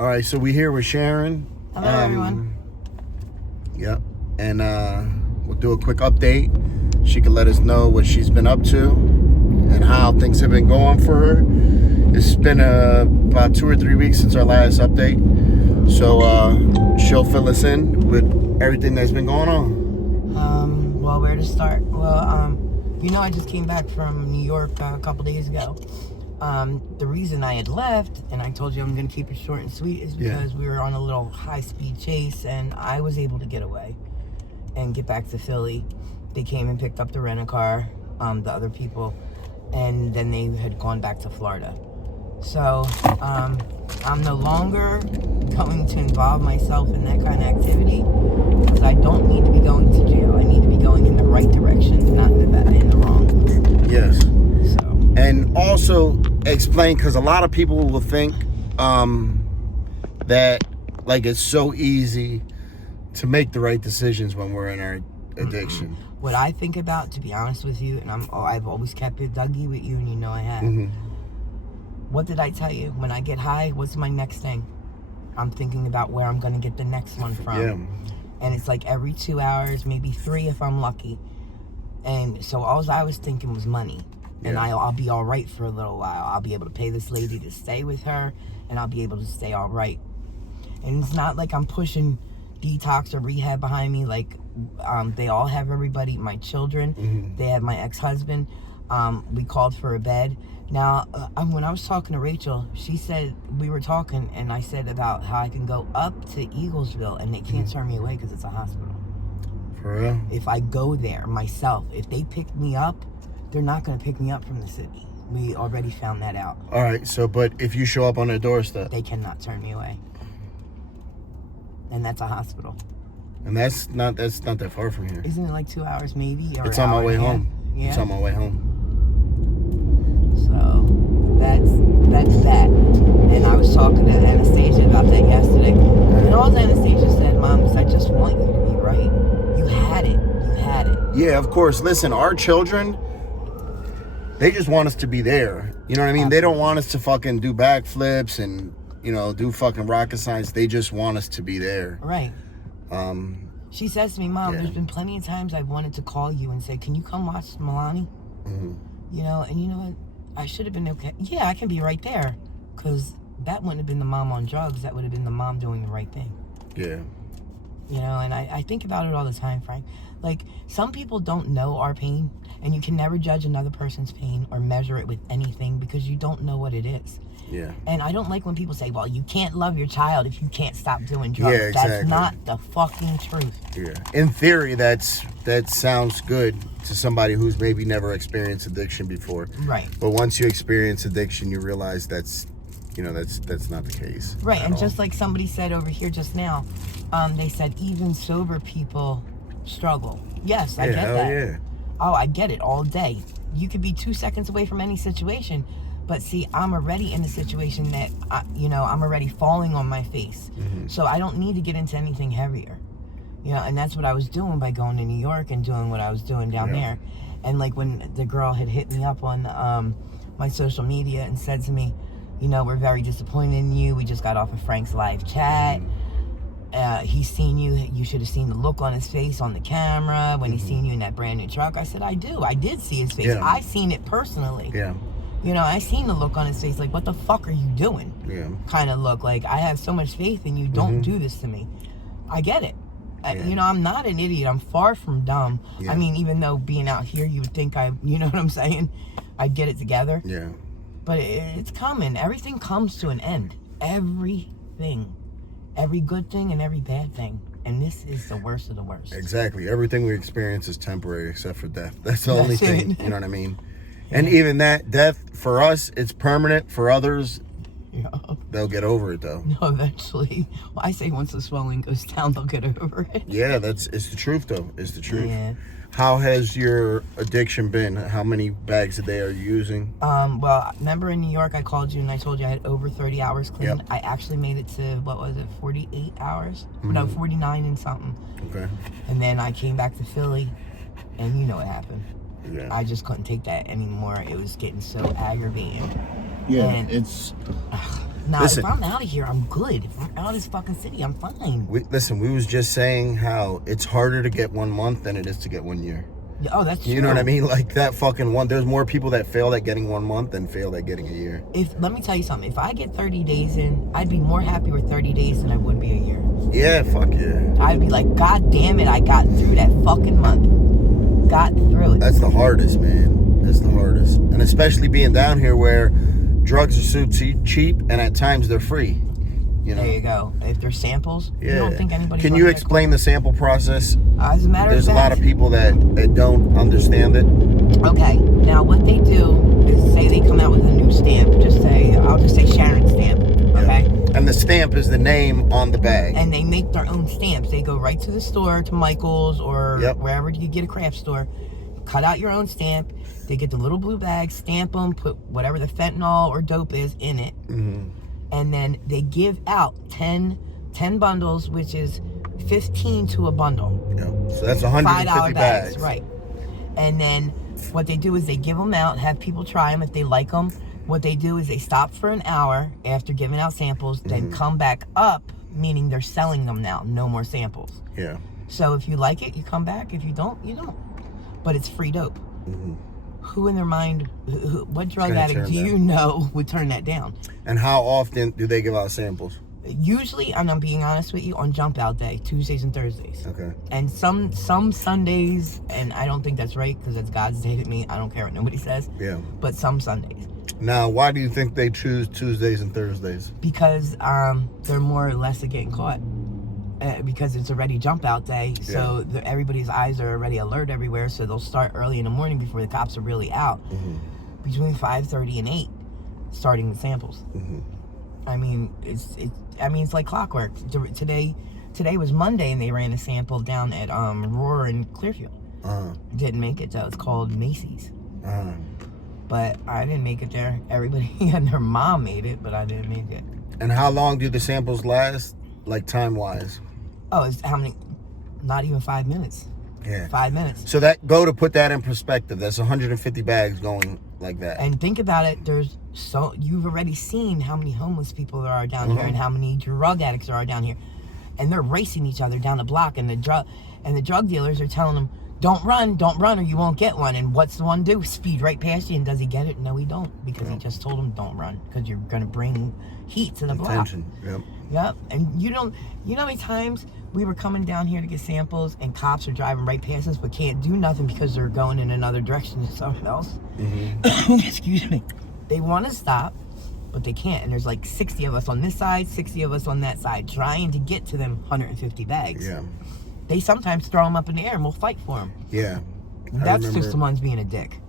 All right, so we're here with Sharon. Hello, everyone. Yep. And we'll do a quick update. She can let us know what she's been up to and how things have been going for her. It's been about 2 or 3 weeks since our last update. So she'll fill us in with everything that's been going on. Well, where to start? Well, I just came back from New York a couple days ago. The reason I had left, and I told you I'm going to keep it short and sweet, is because we were on a little high-speed chase, and I was able to get away and get back to Philly. They came and picked up the rent-a-car, the other people, and then they had gone back to Florida. So, I'm no longer going to involve myself in that kind of activity, because I don't need to be going to jail. I need to be going in the right direction, not in the wrong. Yes. So. And also explain, because a lot of people will think that like it's so easy to make the right decisions when we're in our addiction. What I think about, to be honest with you, and I've always kept it Dougie with you, and you know I have. What did I tell you? When I get high, what's my next thing? I'm thinking about where I'm going to get the next one from. Yeah. And it's like every 2 hours, maybe 3 if I'm lucky. And so all I was thinking was money. And I'll be all right for a little while. I'll be able to pay this lady to stay with her, and I'll be able to stay all right. And it's not like I'm pushing detox or rehab behind me. Like, they all have everybody. My children, they have my ex-husband. We called for a bed. Now, when I was talking to Rachel, she said, we were talking, and I said about how I can go up to Eaglesville, and they can't turn me away because it's a hospital. For real? If I go there myself, if they pick me up, they're not going to pick me up from the city. We already found that out. All right, so, but if you show up on their doorstep? They cannot turn me away. And that's a hospital. And that's not that far from here. Isn't it like 2 hours maybe? Or it's on my way home. Yeah. It's on my way home. So that's that. And I was talking to Anastasia about that yesterday. And all Anastasia said, Mom, is I just want you to be right. You had it. You had it. Yeah, of course. Listen, our children, they just want us to be there. You know what I mean? Absolutely. They don't want us to fucking do backflips and, do fucking rocket science. They just want us to be there. Right. She says to me, Mom, there's been plenty of times I've wanted to call you and say, can you come watch Milani? And you know what? I should have been okay. Yeah, I can be right there. Because that wouldn't have been the mom on drugs. That would have been the mom doing the right thing. Yeah. And I think about it all the time, Frank. Like, some people don't know our pain, and you can never judge another person's pain or measure it with anything because you don't know what it is. Yeah. And I don't like when people say, well, you can't love your child if you can't stop doing drugs. Yeah, exactly. That's not the fucking truth. Yeah. In theory, that sounds good to somebody who's maybe never experienced addiction before. Right. But once you experience addiction, you realize that's not the case. Right. And just like somebody said over here just now, they said even sober people struggle. Yes, I get that. Yeah. Oh, I get it all day. You could be 2 seconds away from any situation. But see, I'm already in a situation that, I'm already falling on my face. So I don't need to get into anything heavier. And that's what I was doing by going to New York and doing what I was doing down there. And like when the girl had hit me up on my social media and said to me, we're very disappointed in you. We just got off of Frank's live chat. He's seen you. You should have seen the look on his face on the camera when he's seen you in that brand new truck. I said, I do. I did see his face. Yeah. I seen it personally. Yeah. I seen the look on his face, like, what the fuck are you doing? Yeah. Kind of look. Like, I have so much faith in you. Don't do this to me. I get it. I'm not an idiot. I'm far from dumb. Yeah. I mean, even though being out here, you would think you know what I'm saying? I'd get it together. Yeah. But it's coming. Everything comes to an end. Everything. Every good thing and every bad thing. And this is the worst of the worst. Exactly. Everything we experience is temporary except for death. That's the only thing. You know what I mean? And even that, death, for us, it's permanent. For others, they'll get over it, though. No, eventually. Well, I say once the swelling goes down, they'll get over it. Yeah, it's the truth, though. It's the truth. Yeah. How has your addiction been? How many bags a day are you using? Well, remember in New York, I called you and I told you I had over 30 hours clean. Yep. I actually made it to, 48 hours? No, 49 and something. Okay. And then I came back to Philly, and you know what happened. Yeah. I just couldn't take that anymore. It was getting so aggravating. Yeah, and it's... Now, Listen, if I'm out of here, I'm good. If I'm out of this fucking city, I'm fine. we was just saying how it's harder to get 1 month than it is to get 1 year. Oh, that's true. You know what I mean? Like that fucking one. There's more people that fail at getting 1 month than fail at getting a year. Let me tell you something. If I get 30 days in, I'd be more happy with 30 days than I would be a year. Yeah, fuck yeah. I'd be like, God damn it, I got through that fucking month. Got through it. That's the hardest, man. That's the hardest. And especially being down here where drugs are so cheap and at times they're free. You know? There you go. If there's samples, yeah. you don't think anybody's Can you explain the sample process? As a matter There's of fact, a lot of people that don't understand it. Okay. Now, what they do is say they come out with a new stamp. I'll just say Sharon stamp. Okay. Yeah. And the stamp is the name on the bag. And they make their own stamps. They go right to the store, to Michael's or wherever you get a craft store. Cut out your own stamp. They get the little blue bag, stamp them, put whatever the fentanyl or dope is in it. Mm-hmm. And then they give out 10 bundles, which is 15 to a bundle. Yeah. So that's 150 bags. Right. And then what they do is they give them out, have people try them if they like them. What they do is they stop for an hour after giving out samples, then come back up, meaning they're selling them now. No more samples. Yeah. So if you like it, you come back. If you don't, you don't. But it's free dope. Mm-hmm. Who in their mind, what drug addict do you know would turn that down? And how often do they give out samples? Usually, and I'm being honest with you, on jump out day, Tuesdays and Thursdays. Okay. And some Sundays, and I don't think that's right because it's God's day to me. I don't care what nobody says. Yeah. But some Sundays. Now, why do you think they choose Tuesdays and Thursdays? Because they're more or less at getting caught. Because it's already jump out day, so everybody's eyes are already alert everywhere, so they'll start early in the morning before the cops are really out. Mm-hmm. Between 5:30 and 8, starting the samples. Mm-hmm. I mean, it's like clockwork. Today was Monday, and they ran a sample down at Roar in Clearfield. Didn't make it though. It's called Macy's. But I didn't make it there. Everybody and their mom made it, but I didn't make it. And how long do the samples last, like time-wise? Oh, it's how many? Not even 5 minutes. Yeah. 5 minutes. So to put that in perspective, that's 150 bags going like that. And think about it, you've already seen how many homeless people there are down here and how many drug addicts there are down here. And they're racing each other down the block, and the drug dealers are telling them, don't run, or you won't get one. And what's the one do? Speed right past you. And does he get it? No, he don't, because he just told him don't run, because you're going to bring heat to the block. Attention. Yep. And you know how many times we were coming down here to get samples and cops are driving right past us but can't do nothing because they're going in another direction to something else? Mm-hmm. Excuse me. They want to stop, but they can't. And there's like 60 of us on this side, 60 of us on that side, trying to get to them 150 bags. Yeah. They sometimes throw them up in the air and we'll fight for them. Yeah. That's just the ones being a dick.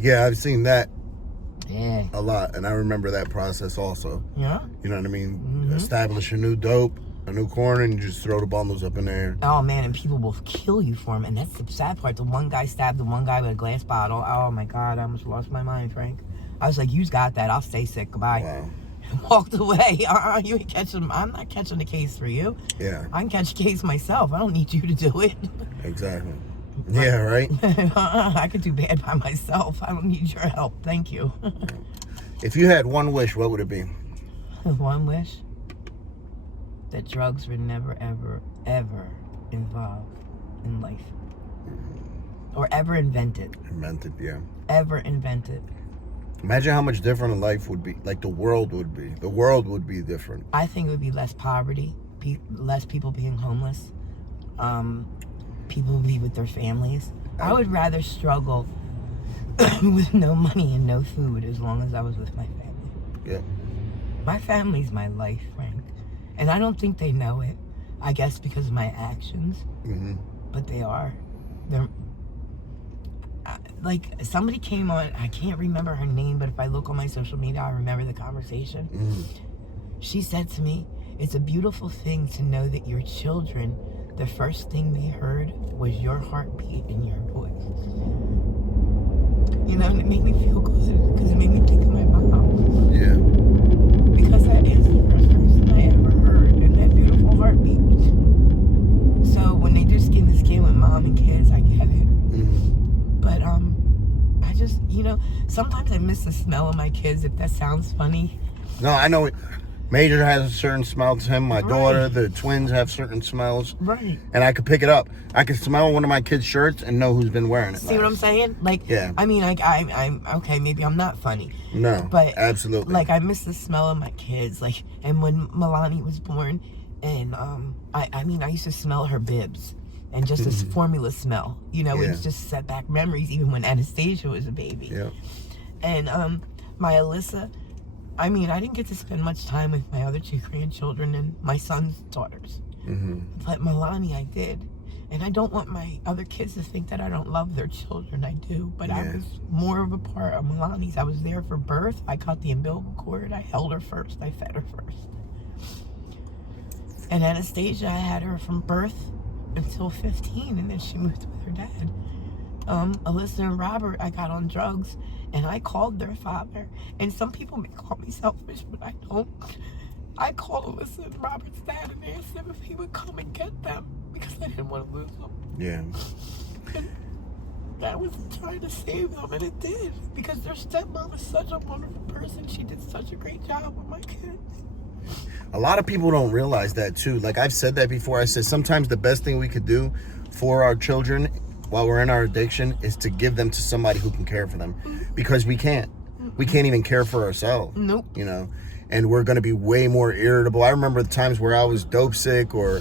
Yeah, I've seen that. Yeah. A lot, and I remember that process also. Yeah. You know what I mean? Mm-hmm. Establish a new dope, a new corner, and you just throw the bundles up in there. Oh man, and people will kill you for them, and that's the sad part. The one guy stabbed the one guy with a glass bottle. Oh my God, I almost lost my mind, Frank. I was like, "You've got that. I'll stay sick. Goodbye." Wow. Walked away. You ain't catching them. I'm not catching the case for you. Yeah. I can catch the case myself. I don't need you to do it. Exactly. Yeah, right? I could do bad by myself. I don't need your help. Thank you. If you had one wish, what would it be? One wish? That drugs were never, ever, ever involved in life. Or ever invented. Invented, yeah. Ever invented. Imagine how much different a life would be. Like the world would be. The world would be different. I think it would be less poverty. Less people being homeless. People would be with their families. I would rather struggle with no money and no food as long as I was with my family. Yeah. My family's my life, Frank. And I don't think they know it. I guess because of my actions. Mm-hmm. But they are. They're... Like, somebody came on, I can't remember her name, but if I look on my social media, I remember the conversation. Mm-hmm. She said to me, it's a beautiful thing to know that your children, the first thing they heard was your heartbeat and your voice. You know, and it made me feel good because it made me think of my mom. Yeah. Because that is the first person I ever heard, and that beautiful heartbeat. So when they do skin to skin with mom and kids, I get it. Mm-hmm. But I just, sometimes I miss the smell of my kids, if that sounds funny. No, I know it. Major has a certain smell to him. My daughter, the twins have certain smells. Right. And I could pick it up. I could smell one of my kids' shirts and know who's been wearing it. See what I'm saying? Like, yeah. I mean, I'm okay, maybe I'm not funny. No, but absolutely. Like, I miss the smell of my kids. Like, and when Milani was born, and I mean, I used to smell her bibs. And just this formula smell. You know, it's just set back memories, even when Anastasia was a baby. Yeah. And my Alyssa, I mean, I didn't get to spend much time with my other 2 grandchildren and my son's daughters. But Milani, I did. And I don't want my other kids to think that I don't love their children. I do. But I was more of a part of Milani's. I was there for birth. I cut the umbilical cord. I held her first. I fed her first. And Anastasia, I had her from birth until 15. And then she moved with her dad. Alyssa and Robert, I got on drugs. And I called their father. And some people may call me selfish, but I don't. I called Alyssa and Robert's dad and asked him if he would come and get them because I didn't want to lose them. Yeah. And that was trying to save them, and it did. Because their stepmom is such a wonderful person. She did such a great job with my kids. A lot of people don't realize that, too. Like, I've said that before. I said sometimes the best thing we could do for our children while we're in our addiction is to give them to somebody who can care for them. Because we can't. We can't even care for ourselves. Nope. You know? And we're going to be way more irritable. I remember the times where I was dope sick or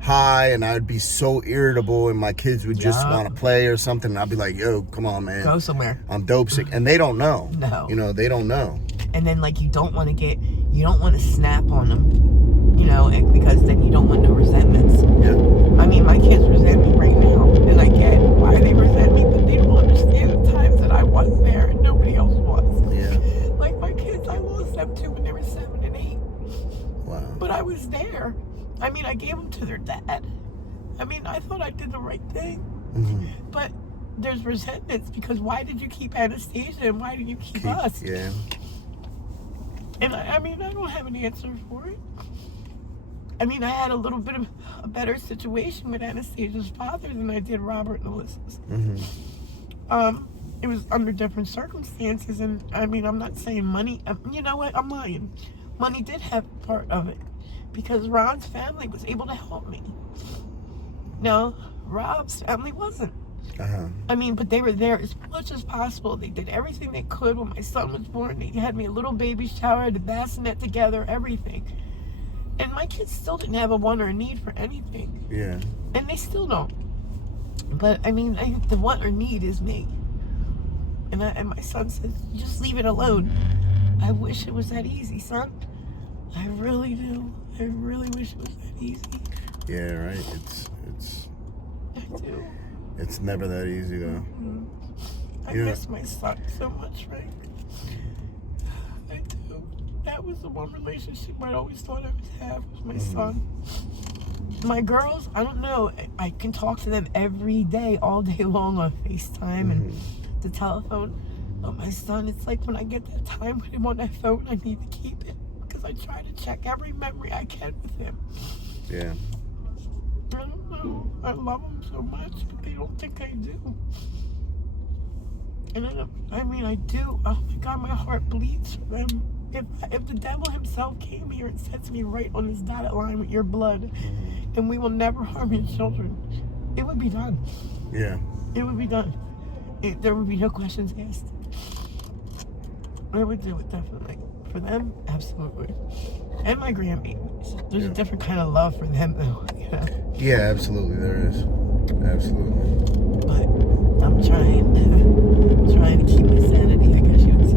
high, and I would be so irritable, and my kids would just want to play or something, and I'd be like, yo, come on, man. Go somewhere. I'm dope sick. And they don't know. No. You know, they don't know. And then, like, you don't want to snap on them, you know, because then you don't want no resentments. Yeah. I mean, my kids resent me right now, and I get why they resent me, but they don't understand the times that I wasn't there and nobody else was. Yeah. Like, my kids, I lost them too when they were 7 and 8. Wow. But I was there. I mean, I gave them to their dad. I mean, I thought I did the right thing. But there's resentments because why did you keep Anastasia and why did you keep us? Yeah. And I mean, I don't have an answer for it. I mean, I had a little bit of a better situation with Anastasia's father than I did Robert and Alyssa's. It was under different circumstances, and I mean, I'm not saying money. You know what? I'm lying. Money did have part of it because Ron's family was able to help me. No, Rob's family wasn't. I mean, but they were there as much as possible. They did everything they could when my son was born. They had me a little baby shower, the bassinet together, everything. And my kids still didn't have a want or a need for anything. Yeah. And they still don't. But, I mean, I think the want or need is me. And my son says, just leave it alone. I wish it was that easy, son. I really do. I really wish it was that easy. Yeah, right. I do. It's never that easy, though. I miss my son so much, Frank. I do. That was the one relationship I always thought I would have with my son. My girls, I don't know. I can talk to them every day, all day long on FaceTime and the telephone. But my son, it's like when I get that time with him on that phone, I need to keep it. Because I try to check every memory I can with him. Yeah. I don't know. I love them so much, but they don't think I do. And I mean, I do. Oh my God, my heart bleeds for them. If the devil himself came here and sets me right on this dotted line with your blood, and we will never harm your children, it would be done. Yeah. It would be done. There would be no questions asked. I would do it, definitely. For them, absolutely. And my grandbabies. There's a different kind of love for them, though. You know? Yeah, absolutely, there is. Absolutely. But I'm trying to keep my sanity, I guess you would say.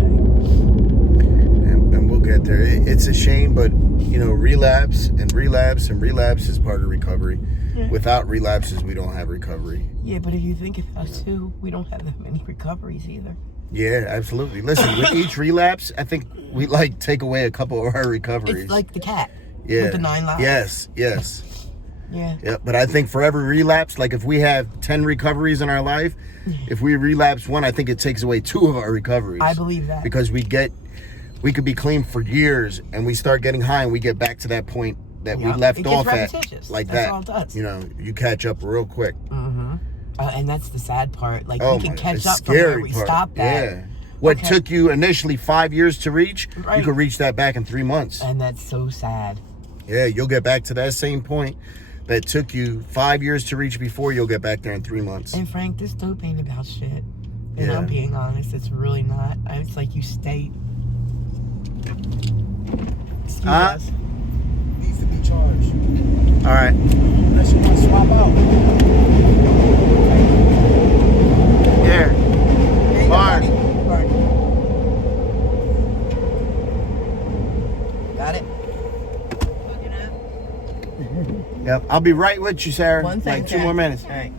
And we'll get there. It's a shame, but, you know, relapse is part of recovery. Yeah. Without relapses, we don't have recovery. Yeah, but if you think of us, too, we don't have that many recoveries either. Yeah, absolutely. Listen, with each relapse, I think we take away a couple of our recoveries. It's like the cat. Yeah. With the 9 lives. Yes. Yeah. But I think for every relapse, like if we have 10 recoveries in our life, if we relapse one, I think it takes away 2 of our recoveries. I believe that. Because we could be clean for years and we start getting high and we get back to that point that we left off at. Like that's that. All it does. You know, you catch up real quick. And that's the sad part. Like, we can catch up from where we stopped at. What Okay. took you initially 5 years to reach, Right. you could reach that back in 3 months. And that's so sad. Yeah, you'll get back to that same point that took you 5 years to reach before. You'll get back there in 3 months. And Frank, this dope ain't about shit. And Yeah. I'm being honest, it's really not. It's like you stay. Excuse us. Needs to be charged. All right. Unless you want to swap out. Here. There you go, Bar. buddy. Got it? Hooking up. Yep. I'll be right with you, Sarah. One second. Like 2 more minutes. All right.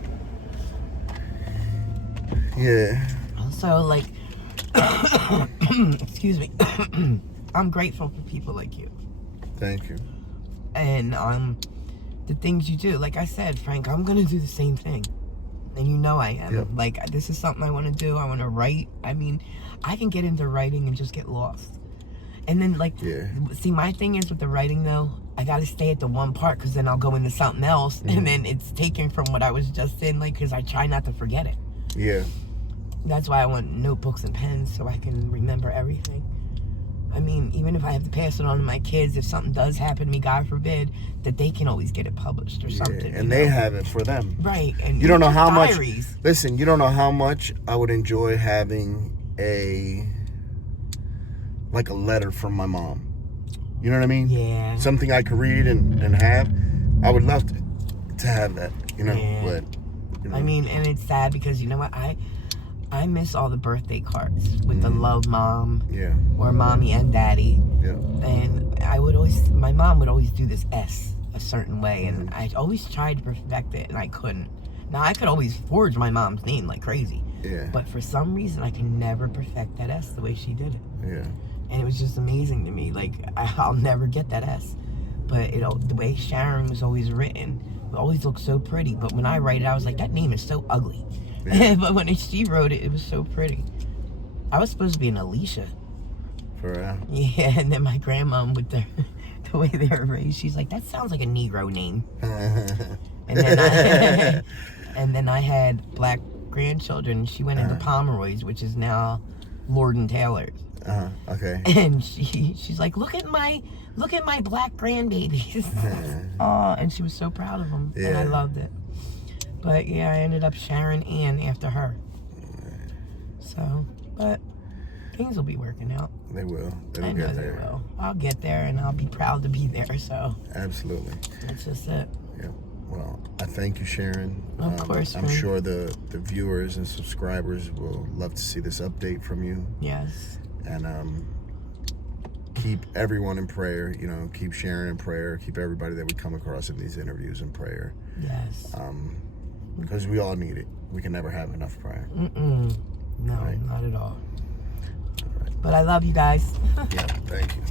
Yeah. So, like, excuse me. I'm grateful for people like you. Thank you. And the things you do. Like I said, Frank, I'm going to do the same thing. And you know I am. Yep. Like, this is something I want to do. I want to write. I mean, I can get into writing and just get lost. And then, like, Yeah. see, my thing is with the writing, though, I got to stay at the one part because then I'll go into something else. Mm-hmm. And then it's taken from what I was just in, like, because I try not to forget it. Yeah. That's why I want notebooks and pens so I can remember everything. I mean, even if I have to pass it on to my kids, if something does happen to me, God forbid, that they can always get it published or something. And they have it for them. Right. And You don't know how much. diaries. Listen, you don't know how much I would enjoy having like a letter from my mom. You know what I mean? Yeah. Something I could read and have. I would love to have that. You know, Yeah. but. You know. I mean, and it's sad because, you know what, I miss all the birthday cards with the love mom Yeah. or mommy and daddy. Yeah. And my mom would always do this S a certain way, and I always tried to perfect it, and I couldn't. Now, I could always forge my mom's name like crazy, Yeah. but for some reason, I can never perfect that S the way she did it. Yeah. And it was just amazing to me. Like, I'll never get that S. But the way Sharon was always written, it always looked so pretty. But when I write it, I was like, that name is so ugly. Yeah. But when she wrote it, it was so pretty. I was supposed to be an Alicia. For real. Yeah, and then my grandma with the way they were raised, she's like, that sounds like a Negro name. And then I had black grandchildren. She went into Pomeroy's, which is now Lord and Taylor's. Okay. And she's like, look at my black grandbabies. Oh, and she was so proud of them. And I Yeah. loved it. But yeah, I ended up Sharon Ann after her. So, but things will be working out. They will. They'll I know get they there. will. I'll get there, and I'll be proud to be there. So Absolutely. that's just it. Yeah. Well, I thank you, Sharon. Of course, I'm Frank. sure the viewers and subscribers will love to see this update from you. Yes. And keep everyone in prayer. You know, keep Sharon in prayer. Keep everybody that we come across in these interviews in prayer. Yes. Because we all need it. We can never have enough prayer. No, Right. not at all. All right. But I love you guys. Yeah. Thank you.